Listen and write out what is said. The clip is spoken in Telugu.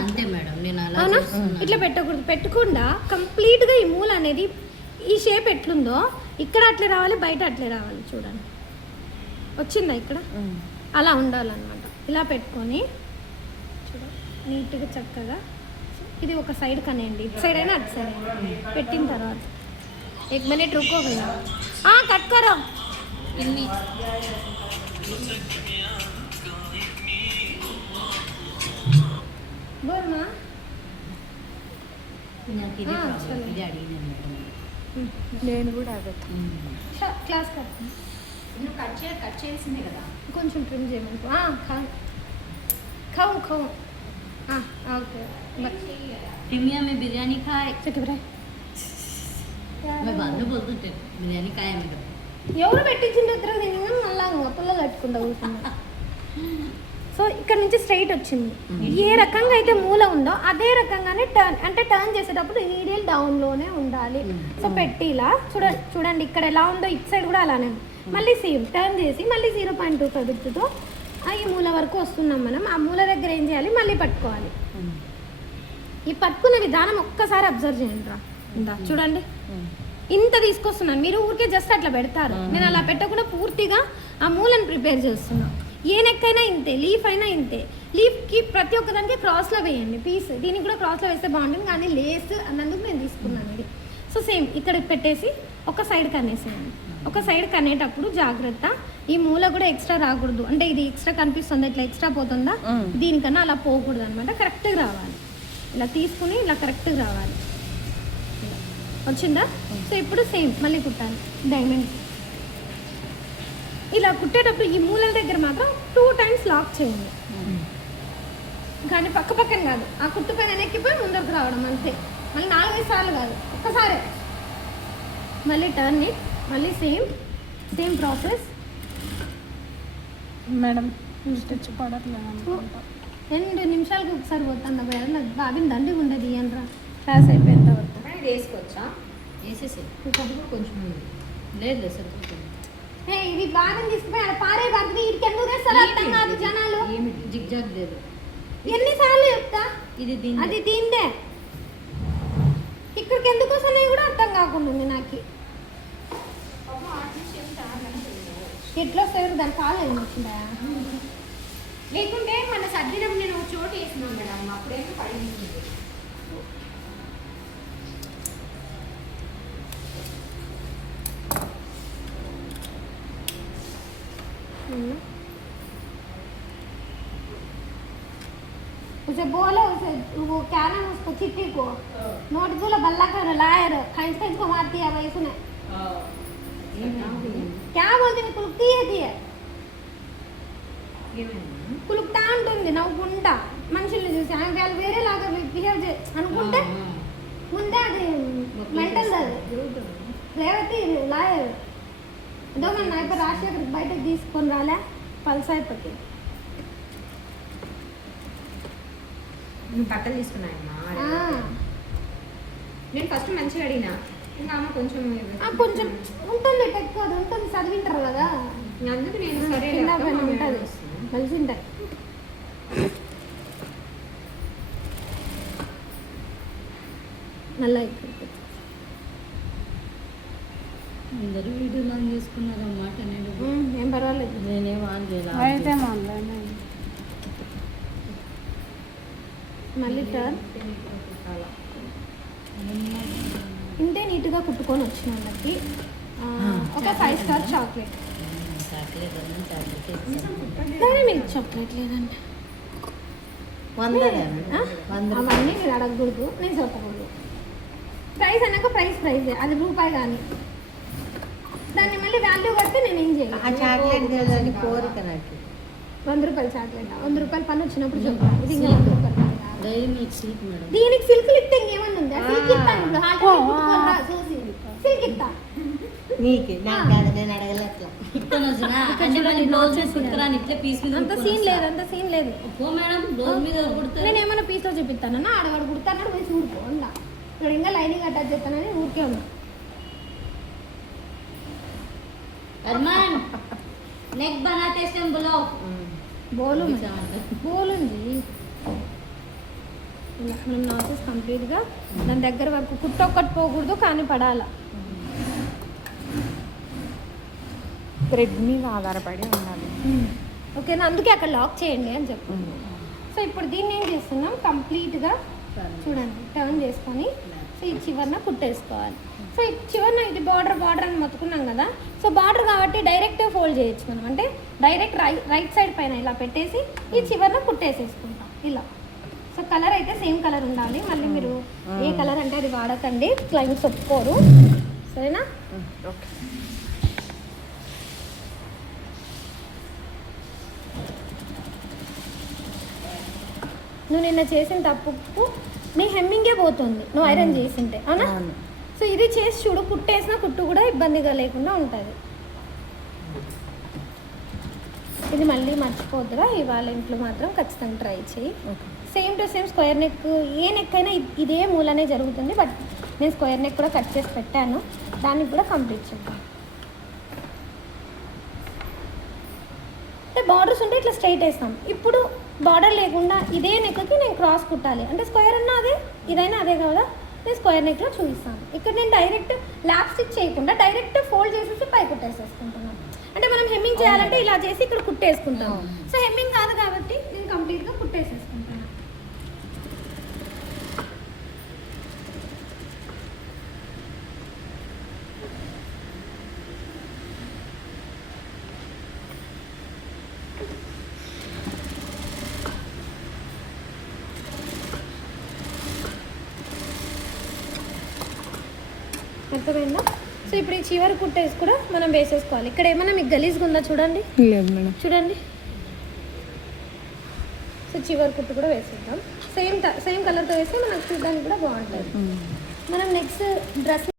అంతే మేడం, నేను అలా అవునా? చేస్తున్నాను. ఇట్లా పెట్టకూడదు. పెట్టకుండా కంప్లీట్గా ఈ మూల అనేది ఈ షేప్ ఎట్లుందో ఇక్కడ అట్లే రావాలి, బయట అట్లే రావాలి. చూడండి వచ్చిందా ఇక్కడ? అలా ఉండాలన్నమాట. ఇలా పెట్టుకొని చూడండి నీట్గా చక్కగా. ఇది ఒక సైడ్ కనేయండి, ఇటు సైడ్ అయినా అటు సైడ్ అయినా. పెట్టిన తర్వాత 1 मिनट रुको भैया. कट करो. ఇన్ని बोल ना. నాకు ఇది చలో. ఇది అడిగినాను మేడం. నేను కూడా అదే క్లాస్ కట్. నువ్వు కట్ చేయాల్సిందే కదా. కొంచెం ట్రిమ్ చేయమని. खाओ खाओ. ओके. टिमिया में बिरयानी खाए. चुप रहे. मैं बाद में बोलती हूँ बिरयानी खाए मेरे. ఎవరు పెట్టించింది ఇద్దరు తిన్నా మళ్ళా పుల్ల కట్టుకుంటా కూర్చున్నా. సో ఇక్కడ నుంచి స్ట్రైట్ వచ్చింది. ఏ రకంగా అయితే మూల ఉందో అదే రకంగానే టర్న్ చేసేటప్పుడు నీడియల్ డౌన్లోనే ఉండాలి. సో పెట్టి ఇలా చూడండి ఇక్కడ ఎలా ఉందో ఇటు సైడ్ కూడా అలానే ఉంది. మళ్ళీ సేమ్ టర్న్ చేసి మళ్ళీ 0.2 కదుపుతో ఈ మూల వరకు వస్తున్నాం మనం. ఆ మూల దగ్గర ఏం చేయాలి, మళ్ళీ పట్టుకోవాలి. ఈ పట్టుకున్న విధానం ఒక్కసారి అబ్జర్వ్ చేయండి రా. చూడండి ఇంత తీసుకొస్తున్నాను, మీరు ఊరికే జస్ట్ అట్లా పెడతారు. నేను అలా పెట్టకుండా పూర్తిగా ఆ మూలను ప్రిపేర్ చేస్తున్నాను. ఏ నెక్ అయినా ఇంతే, లీఫ్ అయినా ఇంతే. లీఫ్కి ప్రతి ఒక్కదానికి క్రాస్లో వేయండి పీస్. దీనికి కూడా క్రాస్లో వేస్తే బాగుంటుంది, కానీ లేస్ అన్నందుకు నేను తీసుకున్నాను ఇది. సో సేమ్ ఇక్కడ పెట్టేసి ఒక సైడ్ కనేసేయండి. ఒక సైడ్ కనేటప్పుడు జాగ్రత్త, ఈ మూల కూడా ఎక్స్ట్రా రాకూడదు. అంటే ఇది ఎక్స్ట్రా కనిపిస్తుంది, ఇట్లా ఎక్స్ట్రా పోతుందా, దీనికన్నా అలా పోకూడదు అనమాట. కరెక్ట్గా రావాలి. ఇలా తీసుకుని ఇలా కరెక్ట్గా రావాలి. వచ్చిందా? సో ఇప్పుడు సేమ్ మళ్ళీ కుట్టాలి డైమండ్. ఇలా కుట్టేటప్పుడు ఈ మూలల దగ్గర మాత్రం 2 times లాక్ చేయండి, కానీ పక్క పక్కన కాదు. ఆ కుట్టు పైన వెనక్కిపోయి ముందరకు రావడం అంతే. మళ్ళీ 4-5 సార్లు కాదు, ఒక్కసారే. మళ్ళీ టర్న్ ఇట్, మళ్ళీ సేమ్ ప్రాసెస్. మేడం స్టిచ్ పడట్లేదు అనుకుంటా. 2 నిమిషాలకు ఒకసారి పోతాను భయ. నాకు బాబిని దండిగా ఉండదు అనరా. క్లాస్ అయిపోయేంత వరకు వేసుకోవచ్చా? వేసేసి కొంచెం లేదు సరిపోతుంది. ఇది బాగా తీసుకుపోయి అక్కడ పారే బద్ది ఇక్కడికి ఎందుకు తెస్తారు అర్థం కాదు జనాలు. జిగ్ జాగ్ లేదు. ఎన్నిసార్లు చెప్తా ఇది అది దీందే. ఇక్కడికి ఎందుకు వస్తున్నాయి కూడా అర్థం కాకుండా ఉంది నాకు. ఎట్లా వస్తాయి దాని కాలు ఏమి వచ్చిందా? లేకుంటే మన సర్దినప్పుడు నేను ఒక చోటు వేసినాను మేడం, అప్పుడేమో పడింది. उसे बोलो, उसे वो क्या नाम उसको चिट्ठी को नोटबुक बल्ला कर लायर खींच को मारती है भाई उसने. क्या बोलती है? कुलुकती है కులుకుతా ఉంటుంది నవ్వుకుంటా. మనుషుల్ని చూసి ఆమె వాళ్ళు వేరేలాగా బిహేవ్ అనుకుంటే ముందే అది మెంటల్. అది రేవతి లాయర్ ఏదో మన నాయకు రాజశేఖర్ బయటకు తీసుకొని రాలే పల్సాయిపోతే. బట్టలు తీసుకున్నాయమ్మా. నేను ఫస్ట్ మంచిగా అడిగినా, ఇంకా అమ్మ కొంచెం కొంచెం ఉంటుంది టెక్, అది ఉంటుంది చదివింటారు కదా, అందుకు నేను సరే ఉంటుంది కలిసి ఉంటాయి. మళ్ళీ అందరూ వీడియో ఆన్ చేసుకున్నారు అన్నమాట. నేను ఏం పర్వాలేదు, నేనేం ఆన్ చేయాలి. అయితే మళ్ళీ టర్న్ ఇంతే నీట్గా కుట్టుకొని వచ్చిన వాళ్ళకి ఒక 5 స్టార్ చాక్లెట్. మిల్క్ చాక్లెట్ లేదండి, అవన్నీ మీరు అడగకూడదు, నేను చెప్పకూడదు. ప్రైస్ అన్నాక ప్రైజ్ అది రూపాయి. కానీ దాన్ని మళ్ళీ వాల్యూ కడితే నేను ఏం చేయాలి? ఆ చాక్లెట్ కోరిక నాకు 100 రూపాయలు చాక్లెట్. 100 రూపాయలు పని వచ్చినప్పుడు చెప్తాను. ఇది ఇంకా 100 రూపాయలు. దీనికి సిల్క్ లిఫ్ట్ ఇంకేమన్నా ఉందా? సిల్క్ ఇస్తాను ఇప్పుడు. సిల్క్ ఇస్తా నీకు నేను అడగలే అట్లా. అంత సీన్ లేదు, అంత సీన్ లేదు. మేడం నేను ఏమైనా పీస్లో చూపిస్తానన్నా ఆడవాడు కుడతాడు వేసి ఊరుకో ఉన్నా. ఇక్కడ ఇంకా లైనింగ్ అటాచ్ చేస్తానని ఊరికే ఉన్నా. अरमान नेक बनाते हैं बोलो बोलूंगी ఇలా మనం నాచెస్ కంప్లీట్గా దాని దగ్గర వరకు కుట్టు ఒక్కటి పోకూడదు, కానీ పడాల. థ్రెడ్ మీద ఆధారపడి ఉండాలి. ఓకేనా, అందుకే అక్కడ లాక్ చేయండి అని చెప్పు. సో ఇప్పుడు దీన్ని ఏం చేస్తున్నాం, కంప్లీట్గా చూడండి టర్న్ చేసుకొని సో ఈ చివరన కుట్టేసుకోవాలి. సో ఈ చివరన ఇది బార్డర్ అని మొత్తుకున్నాం కదా, సో బార్డర్ కాబట్టి డైరెక్ట్ ఫోల్డ్ చేయొచ్చు మనం. అంటే డైరెక్ట్ రైట్ సైడ్ పైన ఇలా పెట్టేసి ఈ చివరన కుట్టేసేసుకుంటాం ఇలా. సో కలర్ అయితే సేమ్ కలర్ ఉండాలి. మళ్ళీ మీరు ఏ కలర్ అంటే అది వాడకండి, క్లయింట్స్ ఒప్పుకోరు. సరేనా? ఓకే. నువ్వు నిన్న చేసిన తప్పుకు నీ హెమ్మింగే పోతుంది నువ్వు ఐరన్ చేసింటే, అవునా? సో ఇది చేసి చూడు, కుట్టేసిన కుట్టు కూడా ఇబ్బందిగా లేకుండా ఉంటుంది. ఇది మళ్ళీ మర్చిపోద్దురా, ఇవాళ ఇంట్లో మాత్రం ఖచ్చితంగా ట్రై చేయి. Same to same square neck, A neck అయినా ఇదే మూలనే జరుగుతుంది. బట్ నేను స్క్వేర్ నెక్ కూడా కట్ చేసి పెట్టాను, దానికి కూడా కంప్లీట్ చేద్దాం. అంటే బార్డర్స్ ఉంటే ఇట్లా స్ట్రైట్ వేస్తాం. ఇప్పుడు బార్డర్ లేకుండా ఇదే నెక్కి నేను క్రాస్ కుట్టాలి అంటే స్క్వేర్ అన్నా అదే, ఇదైనా అదే కదా, నేను స్క్వేర్ నెక్లో చూపిస్తాను. ఇక్కడ నేను డైరెక్ట్ ల్యాప్ స్టిచ్ చేయకుండా డైరెక్ట్ ఫోల్డ్ చేసేసి పై కుట్టేసేసుకుంటున్నాను. అంటే మనం హెమ్మింగ్ చేయాలంటే ఇలా చేసి ఇక్కడ కుట్టేసుకుంటాం. సో హెమ్మింగ్ కాదు కాబట్టి నేను కంప్లీట్గా కుట్టేసేసుకుంటాను. అర్థమైందా? సో ఇప్పుడు ఈ చివరి కుట్టేసి కూడా మనం వేసేసుకోవాలి. ఇక్కడ ఏమైనా మీకు గలీజ్గా ఉందా చూడండి, లేదు మేడం, చూడండి. సో చివరి కుట్టు కూడా వేసేద్దాం. సేమ్ కలర్తో వేస్తే మనకు చూడడానికి కూడా బాగుంటుంది. మనం నెక్స్ట్ డ్రెస్